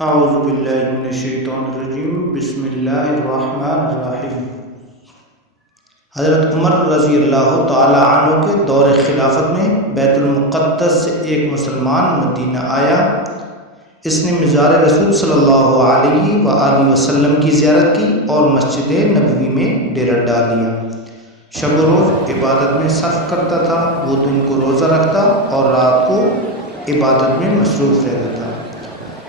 اعوذ باللہ من الشیطان الرجیم بسم اللہ الرحمن الرحیم۔ حضرت عمر رضی اللہ تعالی عنہ کے دور خلافت میں بیت المقدس سے ایک مسلمان مدینہ آیا۔ اس نے مزار رسول صلی اللہ علیہ وآلہ وسلم کی زیارت کی اور مسجد نبوی میں ڈیرا ڈال لیا۔ شب و روز عبادت میں صرف کرتا تھا۔ وہ دن کو روزہ رکھتا اور رات کو عبادت میں مصروف رہتا تھا۔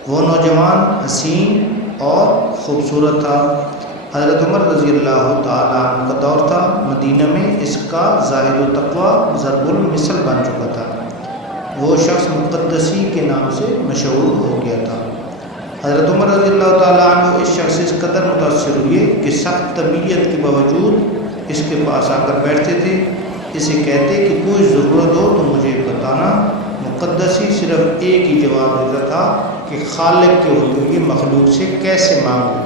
وہ نوجوان حسین اور خوبصورت تھا۔ حضرت عمر رضی اللہ تعالیٰ عنہ کا دور تھا۔ مدینہ میں اس کا زاہد و تقویٰ ضرب المثل بن چکا تھا۔ وہ شخص مقدسی کے نام سے مشہور ہو گیا تھا۔ حضرت عمر رضی اللہ تعالیٰ عنہ اس شخص سے اس قدر متاثر ہوئے کہ سخت طبیعت کے باوجود اس کے پاس آ کر بیٹھتے تھے۔ اسے کہتے کہ کوئی ضرورت ہو تو مجھے بتانا۔ مقدسی صرف ایک ہی جواب دیتا تھا کہ خالق کے ہوتے ہوئے مخلوق سے کیسے مانگوں،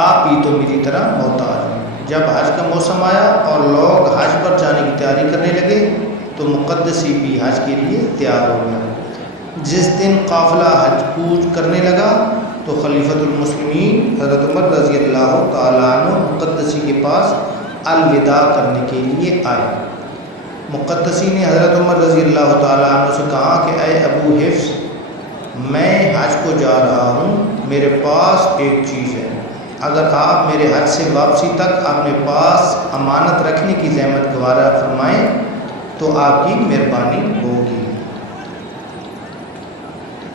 آپ ہی تو میری طرح محتاج ہیں۔ جب حج کا موسم آیا اور لوگ حج پر جانے کی تیاری کرنے لگے تو مقدسی بھی حج کے لیے تیار ہو گیا۔ جس دن قافلہ حج کوچ کرنے لگا تو خلیفۃ المسلمین حضرت عمر رضی اللہ تعالیٰ عنہ مقدسی کے پاس الوداع کرنے کے لیے آئے۔ مقدسی نے حضرت عمر رضی اللہ تعالیٰ عنہ سے کہا کہ اے ابو حفص، میں حج کو جا رہا ہوں، میرے پاس ایک چیز ہے، اگر آپ میرے حج سے واپسی تک اپنے پاس امانت رکھنے کی زحمت گوارا فرمائیں تو آپ کی مہربانی ہوگی۔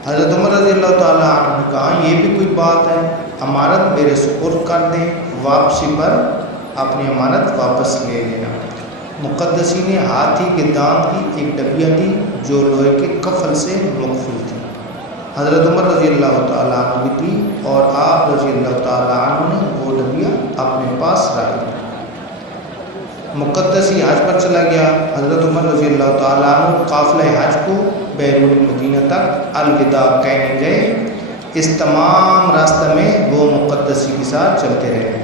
حضرت عمر رضی اللہ تعالیٰ عنہ نے کہا یہ بھی کوئی بات ہے، امانت میرے سپرد کر دیں، واپسی پر اپنی امانت واپس لے لینا۔ مقدسی نے ہاتھی کے دانت کی ایک ڈبیا دی جو لوہے کے کفل سے مقفول تھی۔ حضرت عمر رضی اللہ تعالیٰ عنہ بھی دی اور آپ رضی اللہ تعالیٰ عنہ نے وہ ڈبیا اپنے پاس رکھ لی۔ مقدسی حج پر چلا گیا۔ حضرت عمر رضی اللہ تعالیٰ عنہ قافلہ حج کو بیرون مدینہ تک الوداع کہنے گئے۔ اس تمام راستہ میں وہ مقدسی کے ساتھ چلتے رہے۔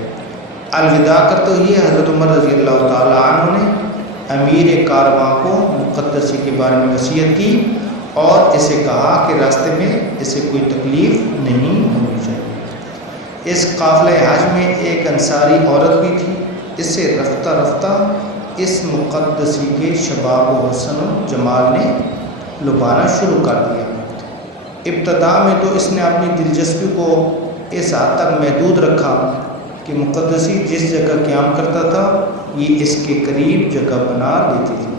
الوداع کرتے ہوئے حضرت عمر رضی اللہ تعالیٰ عنہ نے امیر کارواں کو مقدسی کے بارے میں وصیت کی اور اسے کہا کہ راستے میں اسے کوئی تکلیف نہیں ہونی چاہیے۔ اس قافلہ حج میں ایک انصاری عورت بھی تھی۔ اسے رفتہ رفتہ اس مقدسی کے شباب و حسن و جمال نے لبھانا شروع کر دیا۔ ابتدا میں تو اس نے اپنی دلچسپی کو اس حد تک محدود رکھا کہ مقدسی جس جگہ قیام کرتا تھا یہ اس کے قریب جگہ بنا لیتی تھی۔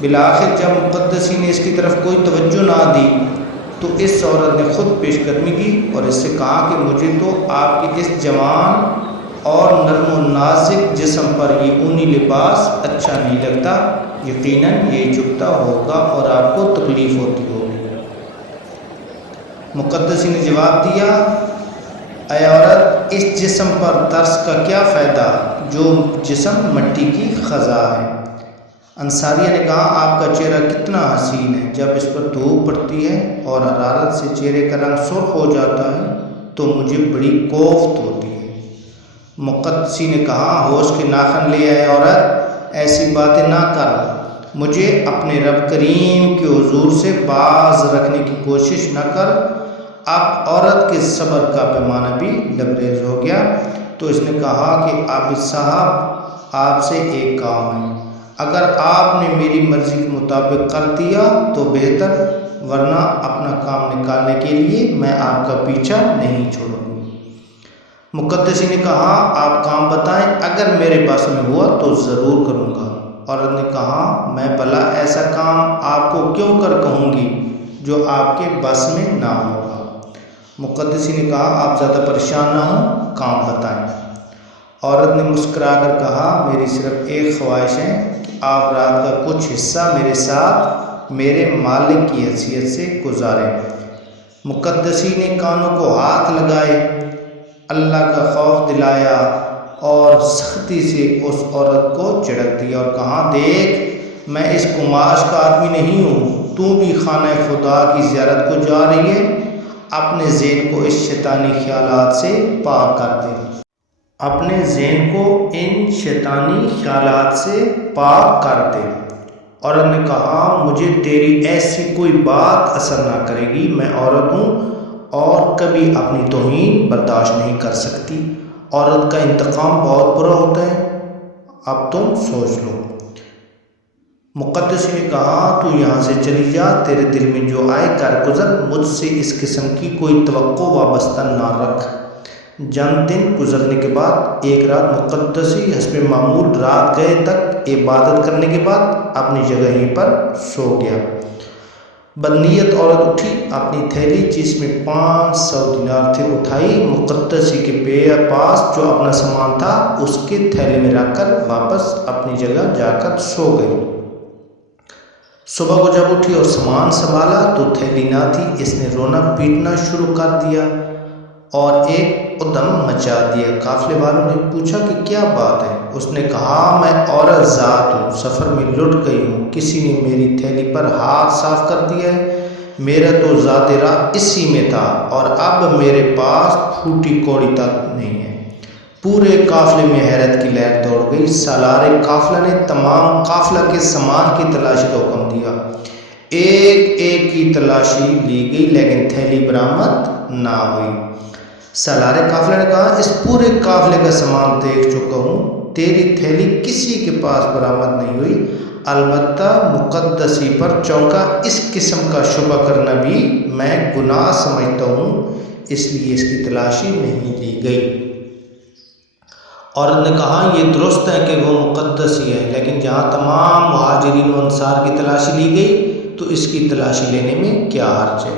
بالآخر جب مقدسی نے اس کی طرف کوئی توجہ نہ دی تو اس عورت نے خود پیش قدمی کی اور اس سے کہا کہ مجھے تو آپ کے اس جوان اور نرم و نازک جسم پر یہ اونی لباس اچھا نہیں لگتا، یقیناً یہ چبھتا ہوگا اور آپ کو تکلیف ہوتی ہوگی۔ مقدسی نے جواب دیا، اے عورت، اس جسم پر ترس کا کیا فائدہ جو جسم مٹی کی خزاں ہے۔ انصاریہ نے کہا آپ کا چہرہ کتنا حسین ہے، جب اس پر دھوپ پڑتی ہے اور حرارت سے چہرے کا رنگ سرخ ہو جاتا ہے تو مجھے بڑی کوفت ہوتی ہے۔ مقدسی نے کہا ہوش کے ناخن لے آئے عورت، ایسی باتیں نہ کر، مجھے اپنے رب کریم کے حضور سے باز رکھنے کی کوشش نہ کر۔ اب عورت کے صبر کا پیمانہ بھی لبریز ہو گیا تو اس نے کہا کہ عابد صاحب، آپ سے ایک کام ہے، اگر آپ نے میری مرضی کے مطابق کر دیا تو بہتر، ورنہ اپنا کام نکالنے کے لیے میں آپ کا پیچھا نہیں چھوڑوں گی۔ مقدسی نے کہا آپ کام بتائیں، اگر میرے بس میں ہوا تو ضرور کروں گا۔ عورت نے کہا میں بھلا ایسا کام آپ کو کیوں کر کہوں گی جو آپ کے بس میں نہ ہوگا۔ مقدسی نے کہا آپ زیادہ پریشان نہ ہوں، کام بتائیں۔ عورت نے مسکرا کر کہا میری صرف ایک خواہش ہے کہ آپ رات کا کچھ حصہ میرے ساتھ میرے مالک کی حیثیت سے گزاریں۔ مقدسی نے کانوں کو ہاتھ لگائے، اللہ کا خوف دلایا اور سختی سے اس عورت کو جھڑک دیا اور کہا دیکھ، میں اس قماش کا آدمی نہیں ہوں، تو بھی خانہ خدا کی زیارت کو جا رہی ہے، اپنے ذہن کو اس شیطانی خیالات سے پاک کر دے، اپنے ذہن کو ان شیطانی خیالات سے پاک کر دے۔ عورت نے کہا مجھے تیری ایسی کوئی بات اثر نہ کرے گی، میں عورت ہوں اور کبھی اپنی توہین برداشت نہیں کر سکتی۔ عورت کا انتقام بہت برا ہوتا ہے، اب تم سوچ لو۔ مقدسی نے کہا تو یہاں سے چلی جا، تیرے دل میں جو آئے کر گزر، مجھ سے اس قسم کی کوئی توقع وابستہ نہ رکھ۔ چند دن گزرنے کے بعد ایک رات مقدسی حسب معمول رات گئے تک عبادت کرنے کے بعد اپنی جگہ ہی پر سو گیا۔ بدنیت عورت اٹھی، اپنی تھیلی جس میں 500 دینار تھے اٹھائی، مقدسی کے پاس جو اپنا سامان تھا اس کے تھیلے میں رکھ کر واپس اپنی جگہ جا کر سو گئی۔ صبح کو جب اٹھی اور سامان سنبھالا تو تھیلی نہ تھی۔ اس نے رونا پیٹنا شروع کر دیا اور ایک ادم مچا دیا۔ قافلے والوں نے پوچھا کہ کیا بات ہے؟ اس نے کہا میں عورت ذات ہوں، سفر میں لٹ گئی ہوں، کسی نے میری تھیلی پر ہاتھ صاف کر دیا ہے، میرا تو ذات راہ اسی میں تھا اور اب میرے پاس پھوٹی کوڑی تک نہیں ہے۔ پورے قافلے میں حیرت کی لہر دوڑ گئی۔ سالار قافلہ نے تمام قافلہ کے سامان کی تلاشی کا حکم دیا۔ ایک ایک کی تلاشی لی گئی لیکن تھیلی برآمد نہ ہوئی۔ سالار قافلہ نے کہا اس پورے قافلے کا سامان دیکھ چکا ہوں، تیری تھیلی کسی کے پاس برآمد نہیں ہوئی، البتہ مقدسی پر چونکا، اس قسم کا شبہ کرنا بھی میں گناہ سمجھتا ہوں، اس لیے اس کی تلاشی نہیں لی گئی۔ عورت نے کہا یہ درست ہے کہ وہ مقدسی ہے، لیکن جہاں تمام مہاجرین و انصار کی تلاشی لی گئی تو اس کی تلاشی لینے میں کیا حرج ہے؟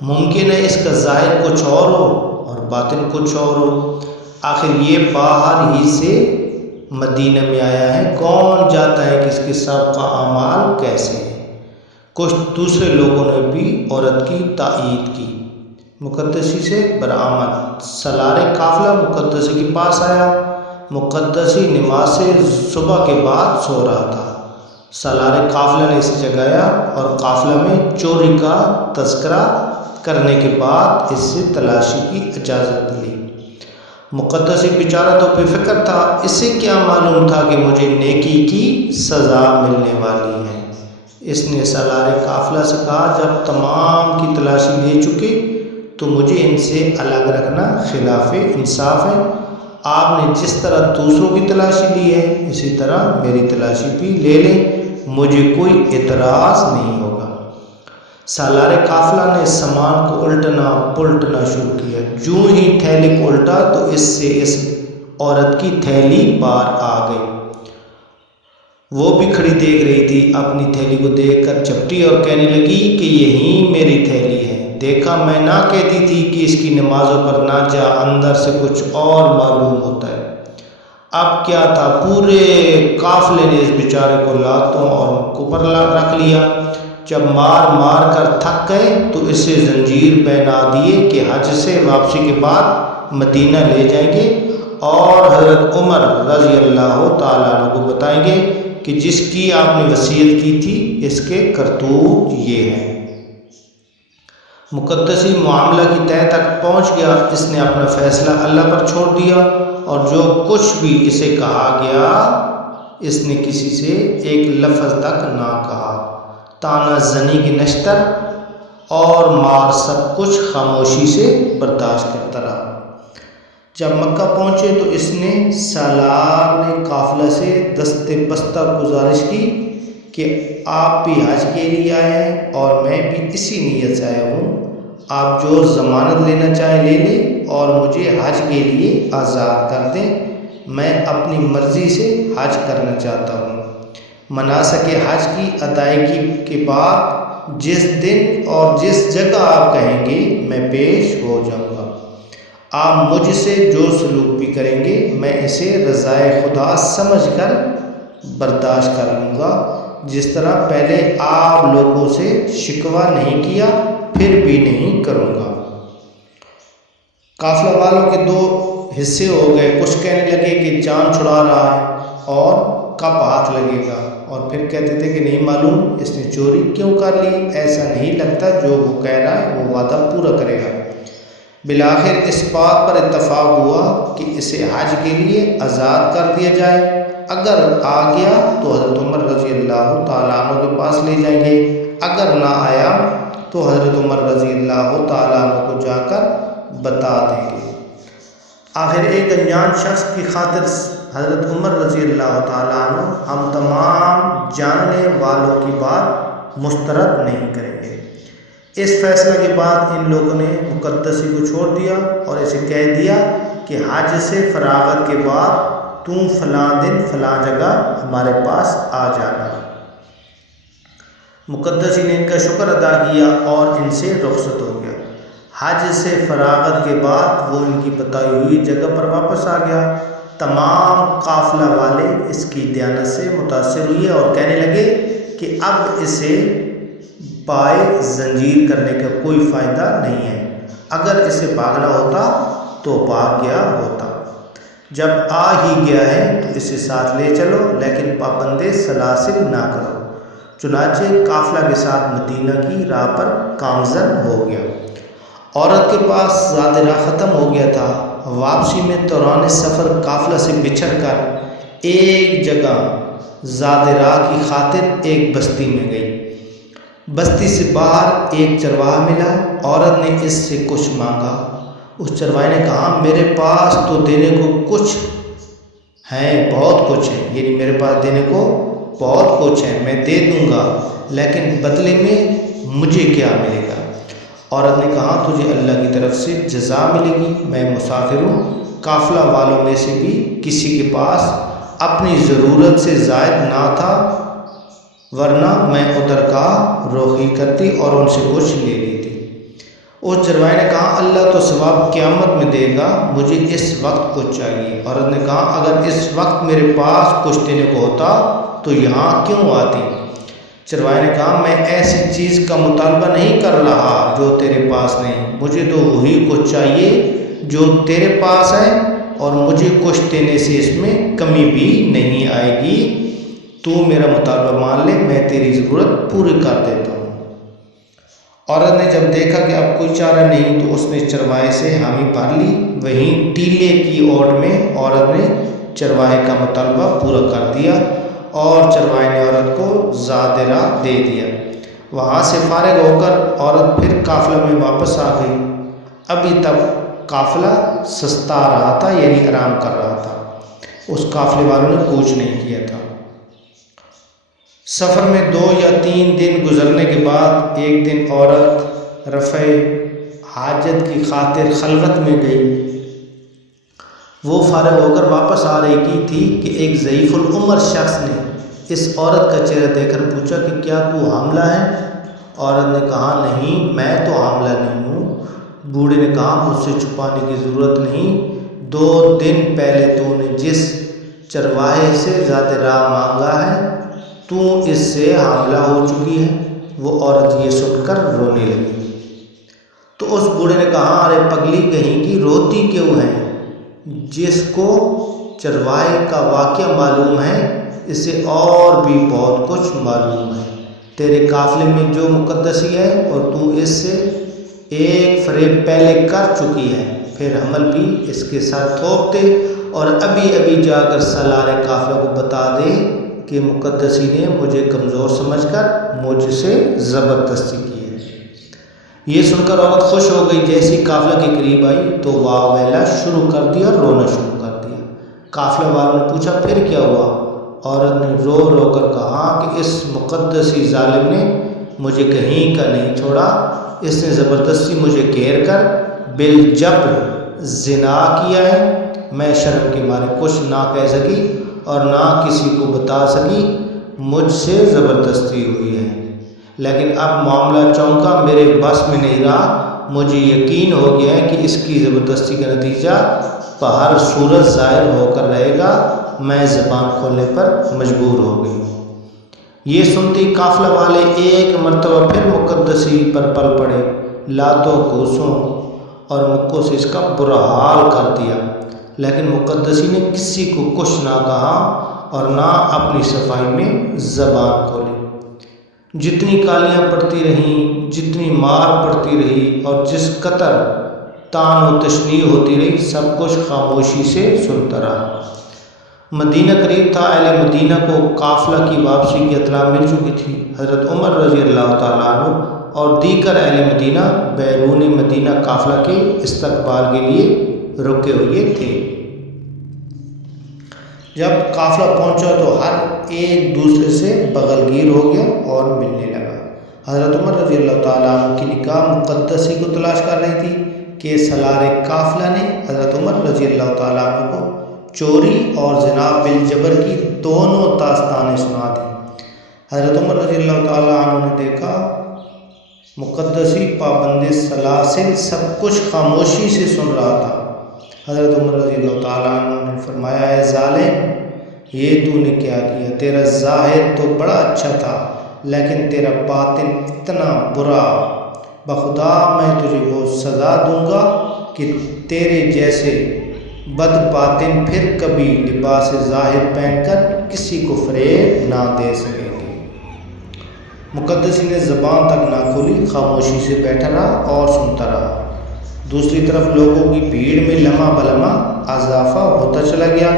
ممکن ہے اس کا ظاہر کچھ اور ہو اور باطن کچھ اور ہو۔ آخر یہ باہر ہی سے مدینہ میں آیا ہے، کون جانتا ہے کہ اس کے سابقہ اعمال کیسے ہیں؟ کچھ دوسرے لوگوں نے بھی عورت کی تائید کی۔ مقدسی سے برآمد۔ سالار قافلہ مقدسی کے پاس آیا۔ مقدسی نماز صبح کے بعد سو رہا تھا۔ سالار قافلہ نے اسے جگایا اور قافلہ میں چوری کا تذکرہ کرنے کے بعد اس سے تلاشی کی اجازت لی۔ مقدسی بیچارہ تو بے فکر تھا، اسے کیا معلوم تھا کہ مجھے نیکی کی سزا ملنے والی ہے۔ اس نے سالار قافلہ سے کہا جب تمام کی تلاشی لے چکے تو مجھے ان سے الگ رکھنا خلاف انصاف ہے۔ آپ نے جس طرح دوسروں کی تلاشی لی ہے اسی طرح میری تلاشی بھی لے لیں، مجھے کوئی اعتراض نہیں ہوگا۔ سالار قافلہ نے سامان کو الٹنا پلٹنا شروع کیا۔ جو ہی تھیلی کو الٹا تو اس سے اس عورت کی تھیلی باہر آ گئی۔ وہ بھی کھڑی دیکھ رہی تھی، اپنی تھیلی کو دیکھ کر چپٹی اور کہنے لگی کہ یہی میری تھیلی ہے، دیکھا میں نہ کہتی تھی کہ اس کی نمازوں پر نہ جا، اندر سے کچھ اور معلوم ہوتا ہے۔ اب کیا تھا، پورے قافلے نے اس بیچارے کو لاتوں اور کوپر رکھ لیا۔ جب مار مار کر تھک گئے تو اسے زنجیر پہنا دیے کہ حج سے واپسی کے بعد مدینہ لے جائیں گے اور حضرت عمر رضی اللہ تعالیٰ عنہ کو بتائیں گے کہ جس کی آپ نے وصیت کی تھی اس کے کرتوت یہ ہیں۔ مقدسی معاملہ کی تہہ تک پہنچ گیا۔ اس نے اپنا فیصلہ اللہ پر چھوڑ دیا اور جو کچھ بھی اسے کہا گیا اس نے کسی سے ایک لفظ تک نہ کہا۔ تانا زنی کی نشتر اور مار سب کچھ خاموشی سے برداشت کرتا رہا۔ جب مکہ پہنچے تو اس نے سالار نے قافلہ سے دست بستہ گزارش کی کہ آپ بھی حج کے لیے آئے ہیں اور میں بھی اسی نیت سے آیا ہوں، آپ جو ضمانت لینا چاہیں لے لیں اور مجھے حج کے لیے آزاد کر دیں، میں اپنی مرضی سے حج کرنا چاہتا ہوں۔ مناسک حج کی ادائیگی کے بعد جس دن اور جس جگہ آپ کہیں گے میں پیش ہو جاؤں گا۔ آپ مجھ سے جو سلوک بھی کریں گے میں اسے رضائے خدا سمجھ کر برداشت کر لوں گا، جس طرح پہلے آپ لوگوں سے شکوہ نہیں کیا پھر بھی نہیں کروں گا۔ قافلہ والوں کے دو حصے ہو گئے، کچھ کہنے لگے کہ جان چھڑا رہا ہے اور کب ہاتھ لگے گا، اور پھر کہتے تھے کہ نہیں معلوم اس نے چوری کیوں کر لی، ایسا نہیں لگتا جو وہ کہہ رہا ہے وہ وعدہ پورا کرے گا۔ بالآخر اس بات پر اتفاق ہوا کہ اسے حج کے لیے آزاد کر دیا جائے اگر آ گیا تو حضرت عمر رضی اللہ تعالیٰ عنہ کے پاس لے جائیں گے، اگر نہ آیا تو حضرت عمر رضی اللہ تعالیٰ عنہ کو جا کر بتا دیں گے۔ آخر ایک انجان شخص کی خاطر حضرت عمر رضی اللہ تعالیٰ عنہ ہم تمام جاننے والوں کی بات مسترد نہیں کریں گے۔ اس فیصلے کے بعد ان لوگوں نے مقدسی کو چھوڑ دیا اور اسے کہہ دیا کہ حج سے فراغت کے بعد تم فلاں دن فلاں جگہ ہمارے پاس آ جانا۔ مقدسی نے ان کا شکر ادا کیا اور ان سے رخصت ہو گیا۔ حج سے فراغت کے بعد وہ ان کی بتائی ہوئی جگہ پر واپس آ گیا۔ تمام قافلہ والے اس کی دیانت سے متاثر ہوئے اور کہنے لگے کہ اب اسے پائے زنجیر کرنے کا کوئی فائدہ نہیں ہے، اگر اسے بھاگنا ہوتا تو بھاگ گیا ہوتا، جب آ ہی گیا ہے تو اسے ساتھ لے چلو، لیکن پابندِ سلاسل نہ کرو۔ چنانچہ قافلہ کے ساتھ مدینہ کی راہ پر گامزن ہو گیا۔ عورت کے پاس زاد راہ ختم ہو گیا تھا۔ واپسی میں دوران سفر قافلہ سے بچھڑ کر ایک جگہ زاد راہ کی خاطر ایک بستی میں گئی۔ بستی سے باہر ایک چرواہا ملا۔ عورت نے اس سے کچھ مانگا۔ اس چرواہے نے کہا میرے پاس تو دینے کو کچھ ہے، بہت کچھ ہے، یعنی میرے پاس دینے کو بہت کچھ ہے، میں دے دوں گا، لیکن بدلے میں مجھے کیا ملے گا؟ عورت نے کہا تجھے اللہ کی طرف سے جزا ملے گی، میں مسافر ہوں، قافلہ والوں میں سے بھی کسی کے پاس اپنی ضرورت سے زائد نہ تھا، ورنہ میں ادھر کا رخ ہی کرتی اور ان سے کچھ لے لیتی۔ اس چرواہے نے کہا اللہ تو ثواب قیامت میں دے گا، مجھے اس وقت کچھ چاہیے۔ عورت نے کہا اگر اس وقت میرے پاس کچھ دینے کو ہوتا تو یہاں کیوں آتی؟ چرواہے نے کہا میں ایسی چیز کا مطالبہ نہیں کر رہا جو تیرے پاس نہیں، مجھے تو وہی کچھ چاہیے جو تیرے پاس ہے، اور مجھے کچھ دینے سے اس میں کمی بھی نہیں آئے گی، تو میرا مطالبہ مان لے، میں تیری ضرورت پوری کر دیتا ہوں۔ عورت نے جب دیکھا کہ اب کوئی چارہ نہیں تو اس نے چرواہے سے حامی بھر لی۔ وہیں ٹیلے کی اوٹ میں عورت نے چرواہے کا مطالبہ پورا کر دیا اور چرواہے نے عورت کو زاد راہ دے دیا۔ وہاں سے فارغ ہو کر عورت پھر قافلہ میں واپس آ گئی۔ ابھی تک قافلہ سستا رہا تھا، یعنی آرام کر رہا تھا، اس قافلے والوں نے کوچ نہیں کیا تھا۔ سفر میں 2 یا 3 دن گزرنے کے بعد ایک دن عورت رفع حاجت کی خاطر خلوت میں گئی۔ وہ فارغ ہو کر واپس آ رہی کی تھی کہ ایک ضعیف العمر شخص نے اس عورت کا چہرہ دیکھ کر پوچھا کہ کیا تو حاملہ ہے؟ عورت نے کہا نہیں، میں تو حاملہ نہیں ہوں۔ بوڑھے نے کہا مجھ سے چھپانے کی ضرورت نہیں، 2 دن پہلے تو نے جس چرواہے سے زاد راہ مانگا ہے تو اس سے حاملہ ہو چکی ہے۔ وہ عورت یہ سن کر رونے لگی۔ تو اس بوڑھے نے کہا ارے پگلی کہیں کی روتی کیوں ہے؟ جس کو چرواہے کا واقعہ معلوم ہے اسے اور بھی بہت کچھ معلوم ہے۔ تیرے قافلے میں جو مقدسی ہے اور تو اس سے ایک فریب پہلے کر چکی ہے، پھر حمل بھی اس کے ساتھ تھوپ دے اور ابھی جا کر سالار قافلہ کو بتا دے کہ مقدسی نے مجھے کمزور سمجھ کر مجھ سے زبردستی کی ہے۔ یہ سن کر عورت خوش ہو گئی۔ جیسی قافلہ کے قریب آئی تو واہ ویلا شروع کر دیا اور رونا شروع کر دیا۔ قافلہ والوں نے پوچھا پھر کیا ہوا؟ عورت نے رو رو کر کہا کہ اس مقدسی ظالم نے مجھے کہیں کا نہیں چھوڑا، اس نے زبردستی مجھے گھیر کر بالجبر زنا کیا ہے۔ میں شرم کے مارے کچھ نہ کہہ سکی اور نہ کسی کو بتا سکی، مجھ سے زبردستی ہوئی ہے، لیکن اب معاملہ چونکا میرے بس میں نہیں رہا، مجھے یقین ہو گیا ہے کہ اس کی زبردستی کا نتیجہ بہر صورت ظاہر ہو کر رہے گا۔ میں زبان کھولنے پر مجبور ہو گئی۔ یہ سنتی قافلہ والے ایک مرتبہ پھر مقدسی پر پل پڑے، لاتوں گھوسوں اور مکوں سے اس کا برا حال کر دیا، لیکن مقدسی نے کسی کو کچھ نہ کہا اور نہ اپنی صفائی میں زبان کھولی۔ جتنی گالیاں پڑتی رہیں، جتنی مار پڑتی رہی اور جس قدر طعن و تشنیع ہوتی رہی، سب کچھ خاموشی سے سنتا رہا۔ مدینہ قریب تھا، اہل مدینہ کو قافلہ کی واپسی کی اطلاع مل چکی تھی۔ حضرت عمر رضی اللہ تعالیٰ عنہ اور دیگر اہل مدینہ بیرون مدینہ قافلہ کے استقبال کے لیے رکے ہوئے تھے۔ جب قافلہ پہنچا تو ہر ایک دوسرے سے بغل گیر ہو گیا اور ملنے لگا۔ حضرت عمر رضی اللہ تعالیٰ عنہ کی نگاہ مقدسی کو تلاش کر رہی تھی کہ سالار قافلہ نے حضرت عمر رضی اللہ تعالیٰ عنہ کو چوری اور زنا بالجبر کی دونوں داستانیں سنا دی۔ حضرت عمر رضی اللہ تعالیٰ عنہ نے دیکھا مقدسی پابند سلاسل سب کچھ خاموشی سے سن رہا تھا۔ حضرت عمر رضی اللہ تعالیٰ عنہ نے فرمایا، اے ظالم، یہ تو نے کیا کیا؟ تیرا ظاہر تو بڑا اچھا تھا لیکن تیرا باطن اتنا برا۔ بخدا میں تجھے وہ سزا دوں گا کہ تیرے جیسے بد باطن پھر کبھی لباس ظاہر پہن کر کسی کو فریب نہ دے سکیں گے۔ مقدسی نے زبان تک نہ کھولی، خاموشی سے بیٹھا رہا اور سنتا رہا۔ دوسری طرف لوگوں کی بھیڑ میں لمحہ بلمحہ اضافہ ہوتا چلا گیا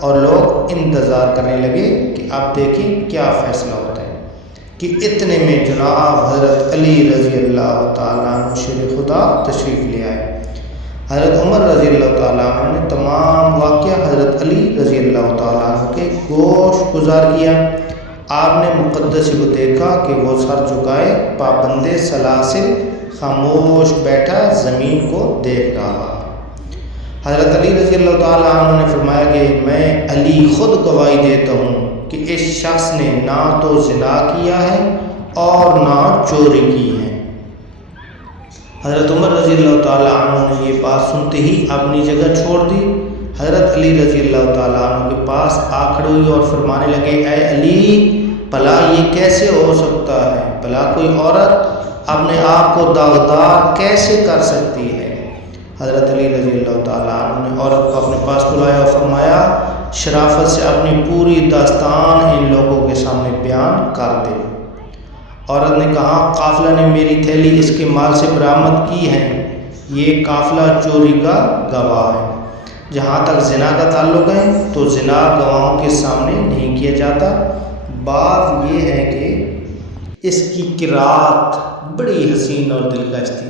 اور لوگ انتظار کرنے لگے کہ اب دیکھیں کیا فیصلہ ہوتا ہے کہ اتنے میں جناب حضرت علی رضی اللہ تعالیٰ عنہ شیر خدا تشریف لے آئے۔ حضرت عمر رضی اللہ تعالیٰ عنہ نے تمام واقعہ حضرت علی رضی اللہ تعالیٰ عنہ کے گوش گزار کیا۔ آپ نے مقدسی کو دیکھا کہ وہ سر جھکائے پابند سلاسل خاموش بیٹھا زمین کو دیکھ رہا۔ حضرت علی رضی اللہ تعالیٰ عنہ نے فرمایا کہ میں علی خود گواہی دیتا ہوں کہ اس شخص نے نہ تو زنا کیا ہے اور نہ چوری کی ہے۔ حضرت عمر رضی اللہ تعالیٰ عنہ نے یہ بات سنتے ہی اپنی جگہ چھوڑ دی۔ حضرت علی رضی اللہ تعالیٰ عنہ کے پاس آ کھڑے ہوئی اور فرمانے لگے، اے علی، بھلا یہ کیسے ہو سکتا ہے؟ بھلا کوئی عورت اپنے آپ کو داغدار کیسے کر سکتی ہے؟ حضرت علی رضی اللہ تعالیٰ عنہ نے عورت کو اپنے پاس بلایا اور فرمایا، شرافت سے اپنی پوری داستان ان لوگوں کے سامنے بیان کر دے۔ عورت نے کہا، قافلہ نے میری تھیلی اس کے مال سے برآمد کی ہے، یہ قافلہ چوری کا گواہ ہے۔ جہاں تک زنا کا تعلق ہے تو زنا گواہوں کے سامنے نہیں کیا جاتا۔ بات یہ ہے کہ اس کی قرات بڑی حسین اور دلکش تھی۔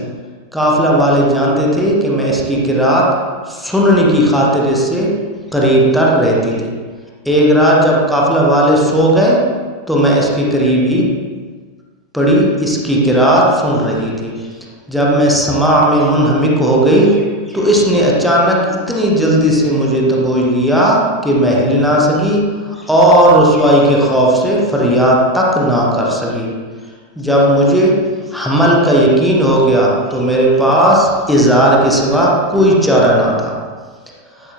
قافلہ والے جانتے تھے کہ میں اس کی قرات سننے کی خاطر اس سے قریب تر رہتی تھی۔ ایک رات جب قافلہ والے سو گئے تو میں اس کے قریب ہی پڑی اس کی قرات سن رہی تھی۔ جب میں سماع میں منہمک ہو گئی تو اس نے اچانک اتنی جلدی سے مجھے دبوچ لیا کہ میں ہل نہ سکی اور رسوائی کے خوف سے فریاد تک نہ کر سکی۔ جب مجھے حمل کا یقین ہو گیا تو میرے پاس اظہار کے سوا کوئی چارہ نہ تھا۔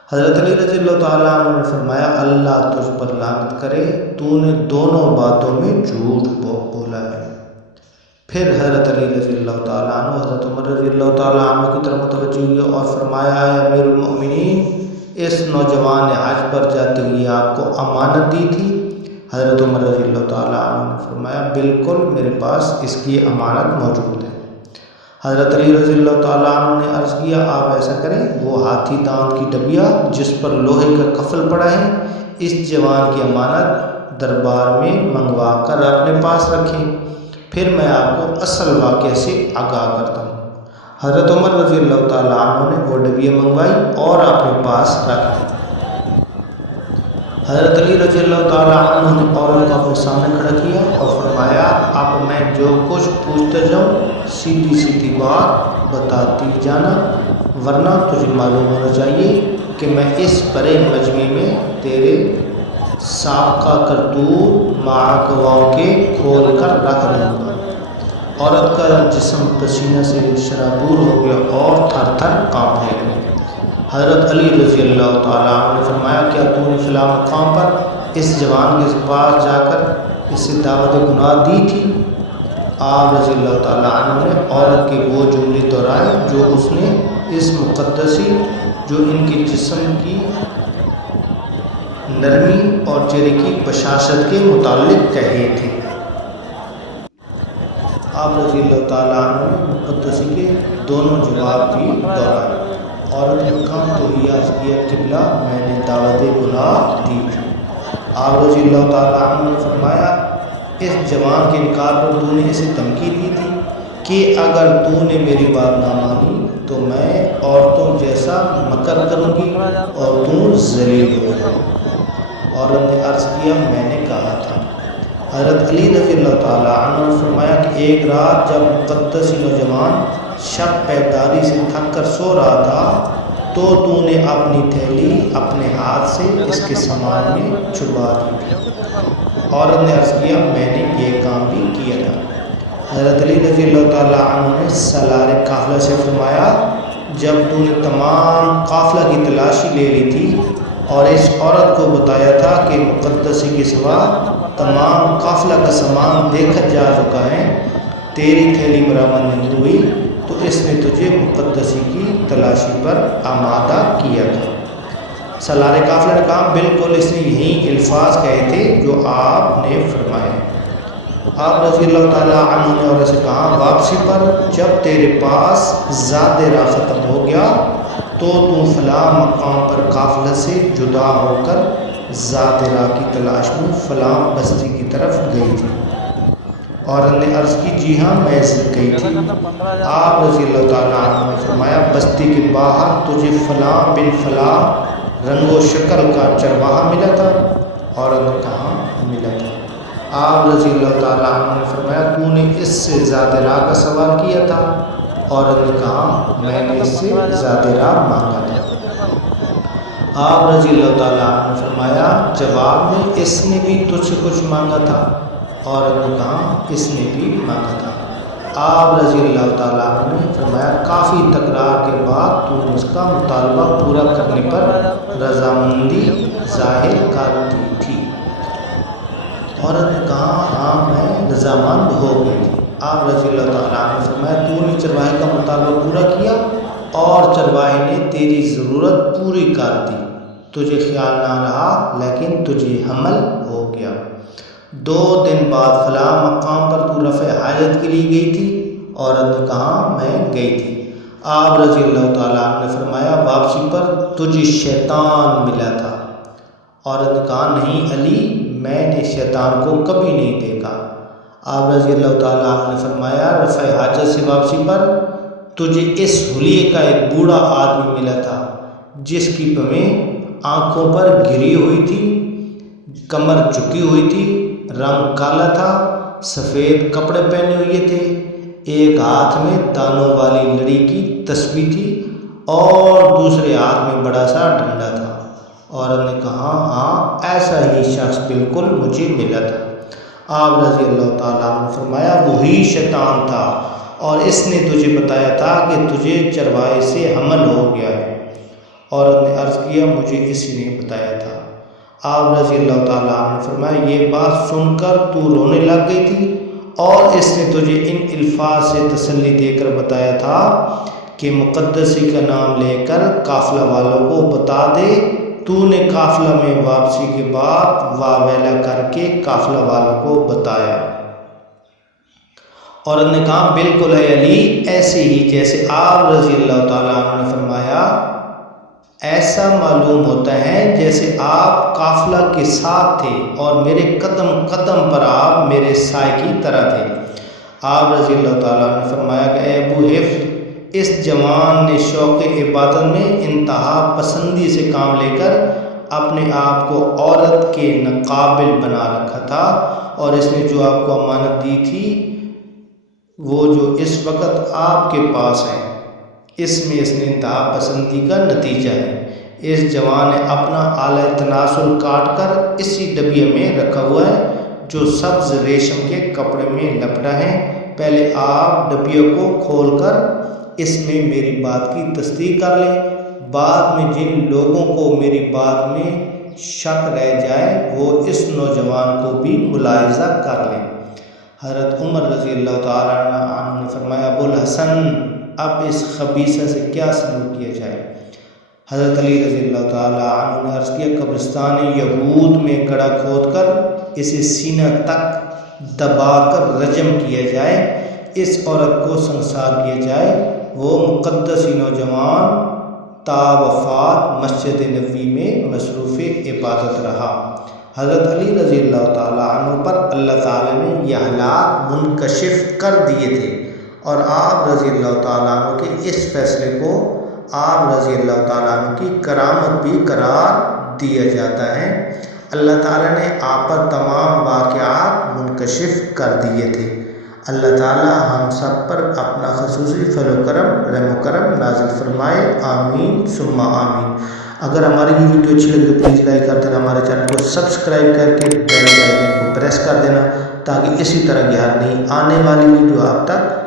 حضرت علی رضی اللہ تعالیٰ عنہ نے فرمایا، اللہ تجھ پر لعنت کرے، تو نے دونوں باتوں میں جھوٹ بولا ہے۔ پھر حضرت علی رضی اللہ تعالیٰ عنہ حضرت عمر رضی اللہ تعالیٰ عنہ کی طرف متوجہ ہوئے اور فرمایا، اے امیر المؤمنین، اس نوجوان نے حج پر جاتے ہوئے آپ کو امانت دی تھی؟ حضرت عمر رضی اللہ تعالیٰ عنہ نے فرمایا، بالکل، میرے پاس اس کی امانت موجود ہے۔ حضرت علی رضی اللہ تعالیٰ عنہ نے عرض کیا، آپ ایسا کریں، وہ ہاتھی دانت کی ڈبیا جس پر لوہے کا قفل پڑا ہے، اس جوان کی امانت دربار میں منگوا کر اپنے پاس رکھیں، پھر میں آپ کو اصل واقعے سے آگاہ کرتا ہوں۔ حضرت عمر رضی اللہ تعالیٰ عنہ نے وہ ڈبیا منگوائی اور اپنے پاس رکھ لی۔ حضرت علی رضی اللہ تعالیٰ عنہ نے عورت کو اپنے سامنے کھڑا کیا اور فرمایا، اب میں جو کچھ پوچھتا جاؤں سیدھی سیدھی بات بتاتی جانا، ورنہ تجھے معلوم ہونا چاہیے کہ میں اس بڑے مجمع میں تیرے سابقہ کرتوت مع گواہوں کے کھول کر رکھ دوں گا۔ عورت کا جسم پسینہ سے شرابور ہو گیا اور تھر تھر کانپنے لگی۔ حضرت علی رضی اللہ تعالیٰ عنہ نے فرمایا، کیا تو نے فلاں مقام پر اس جوان کے پاس جا کر اس سے دعوت گناہ دی تھی؟ آپ رضی اللہ تعالیٰ عنہ نے عورت کے وہ جملے دہرائے جو اس نے اس مقدسی جو ان کے جسم کی نرمی اور چہرے کی بشاشت کے متعلق کہے تھے۔ آپ رضی اللہ تعالیٰ عنہ نے مقدسی کے دونوں جواب بھی دہرائے عورت نے کہا تو ہی عرض کیا قبلہ میں نے دعوت گناہ دی تھی۔ آپ رضی اللہ تعالیٰ عنہ نے فرمایا اس جوان کے انکار پر تو نے اسے دھمکی دی تھی کہ اگر تو نے میری بات نہ مانی تو میں عورتوں جیسا مکر کروں گی اور تو ذلیل ہو جائے۔ عورت نے عرض کیا میں نے کہا تھا۔ حضرت علی رضی اللہ تعالیٰ عنہ نے فرمایا کہ ایک رات جب مقدس نوجوان شب بیداری سے تھک کر سو رہا تھا تو نے اپنی تھیلی اپنے ہاتھ سے اس کے سامان میں چھپا دی تھی۔ عورت نے عرض کیا میں نے یہ کام بھی کیا تھا۔ حضرت علی رضی اللہ تعالیٰ عنہ نے سالار قافلہ سے فرمایا جب تو نے تمام قافلہ کی تلاشی لے لی تھی اور اس عورت کو بتایا تھا کہ مقدسی کے سوا تمام قافلہ کا سامان دیکھا جا چکا ہے، تیری تھیلی برآمد نہیں ہوئی تو اس نے تجھے مقدسی کی تلاشی پر آمادہ کیا تھا۔ سالار قافلہ نے کہا بالکل اس نے یہی الفاظ کہے تھے جو آپ نے فرمائے۔ آپ رضی اللہ تعالیٰ عنہ نے عورت سے کہا واپسی پر جب تیرے پاس زاد راہ ختم ہو گیا تو فلاں مقام پر قافلہ سے جدا ہو کر ذات راہ کی تلاش میں فلاں بستی کی طرف گئی تھی۔ عورت نے عرض کی جی ہاں میں گئی تھی۔ آپ رضی اللہ تعالیٰ عنہ نے فرمایا بستی کے باہر تجھے فلاں بن فلاں رنگ و شکل کا چرواہا ملا تھا؟ عورت نے کہا ملا تھا۔ آپ رضی اللہ تعالیٰ عنہ نے فرمایا تو نے اس سے ذات راہ کا سوال کیا تھا؟ عورت نے کہا میں نے اس سے ذات راہ مانگا تھا۔ آپ رضی اللہ تعالیٰ عنہ نے فرمایا جواب میں اس نے بھی تجھ سے کچھ مانگا تھا؟ عورت نے کہا اس نے بھی مانگا تھا۔ آپ رضی اللہ تعالیٰ عنہ نے فرمایا کافی تکرار کے بعد تو اس کا مطالبہ پورا کرنے پر رضامندی ظاہر کر دی تھی۔ عورت نے کہا ہاں میں رضامند ہو گئی تھی۔ آپ رضی اللہ تعالیٰ عنہ نے فرمایا تو نے چرواہے کا مطالبہ پورا کیا اور چرواہے نے تیری ضرورت پوری کر دی، تجھے خیال نہ رہا لیکن تجھے حمل ہو گیا۔ 2 دن بعد فلاں مقام پر تو رفع حاجت کے لیے گئی تھی؟ عورت نے کہا میں گئی تھی۔ آپ رضی اللہ تعالیٰ عنہ نے فرمایا واپسی پر تجھے شیطان ملا تھا؟ عورت نے کہا نہیں علی میں نے شیطان کو کبھی نہیں دیکھا۔ آپ رضی اللہ تعالیٰ عنہ نے فرمایا رفع حاجت سے واپسی پر تجھے اس حلیے کا ایک بوڑھا آدمی ملا تھا جس کی بھویں آنکھوں پر گری ہوئی تھی، کمر جھکی ہوئی تھی، رنگ کالا تھا، سفید کپڑے پہنے ہوئے تھے، ایک ہاتھ میں دانوں والی لڑی کی تسبیح تھی اور دوسرے ہاتھ میں بڑا سا ڈنڈا تھا۔ عورت نے کہا ہاں ایسا ہی شخص بالکل مجھے ملا تھا۔ آپ رضی اللہ تعالیٰ عنہ نے فرمایا وہی شیطان تھا اور اس نے تجھے بتایا تھا کہ تجھے چرواہے سے حمل ہو گیا ہے۔ عورت نے عرض کیا مجھے اسی نے بتایا تھا۔ آپ رضی اللہ تعالیٰ عنہ نے فرمایا یہ بات سن کر تو رونے لگ گئی تھی اور اس نے تجھے ان الفاظ سے تسلی دے کر بتایا تھا کہ مقدسی کا نام لے کر قافلہ والوں کو بتا دے تو نے قافلہ میں واپسی کے بعد واویلا کر کے قافلہ والوں کو بتایا۔ عورت نے کہا بالکل ہے علی ایسے ہی جیسے آپ رضی اللہ تعالیٰ عنہ نے فرمایا، ایسا معلوم ہوتا ہے جیسے آپ قافلہ کے ساتھ تھے اور میرے قدم قدم پر آپ میرے سائے کی طرح تھے۔ آپ رضی اللہ تعالیٰ عنہ نے فرمایا کہ اے ابو حفص اس جوان نے شوق عبادت میں انتہا پسندی سے کام لے کر اپنے آپ کو عورت کے ناقابل بنا رکھا تھا اور اس نے جو آپ کو امانت دی تھی وہ جو اس وقت آپ کے پاس ہے اس میں اس نے انتہا پسندی کا نتیجہ ہے۔ اس جوان نے اپنا آلہ تناسل کاٹ کر اسی ڈبیے میں رکھا ہوا ہے جو سبز ریشم کے کپڑے میں لپٹا ہے۔ پہلے آپ ڈبیے کو کھول کر اس میں میری بات کی تصدیق کر لیں، بعد میں جن لوگوں کو میری بات میں شک رہ جائے وہ اس نوجوان کو بھی ملاحظہ کر لیں۔ حضرت عمر رضی اللہ تعالیٰ عنہ نے فرمایا ابو الحسن اب اس خبیثہ سے کیا سلوک کیا جائے؟ حضرت علی رضی اللہ تعالیٰ عنہ نے عرض کیا قبرستان یہود میں گڑھا کھود کر اسے سینہ تک دبا کر رجم کیا جائے، اس عورت کو سنسار کیا جائے، وہ مقدس نوجوان تا وفات مسجد نبوی میں مصروف عبادت رہا۔ حضرت علی رضی اللہ تعالیٰ عنہ پر اللہ تعالیٰ نے یہ حالات منکشف کر دیے تھے اور آپ رضی اللہ تعالیٰ عنہ کے اس فیصلے کو آپ رضی اللہ تعالیٰ عنہ کی کرامت بھی قرار دیا جاتا ہے۔ اللہ تعالیٰ نے آپ پر تمام واقعات منکشف کر دیے تھے۔ اللہ تعالیٰ ہم سب پر اپنا خصوصی فضل و کرم رحم و کرم نازل فرمائے، آمین ثم آمین۔ اگر ہماری یہ ویڈیو اچھی لگے تو پلیز لائک کر دینا، ہمارے چینل کو سبسکرائب کر کے بیل آئیکن کو پریس کر دینا تاکہ اسی طرح کی ہر نئی آنے والی ویڈیو آپ تک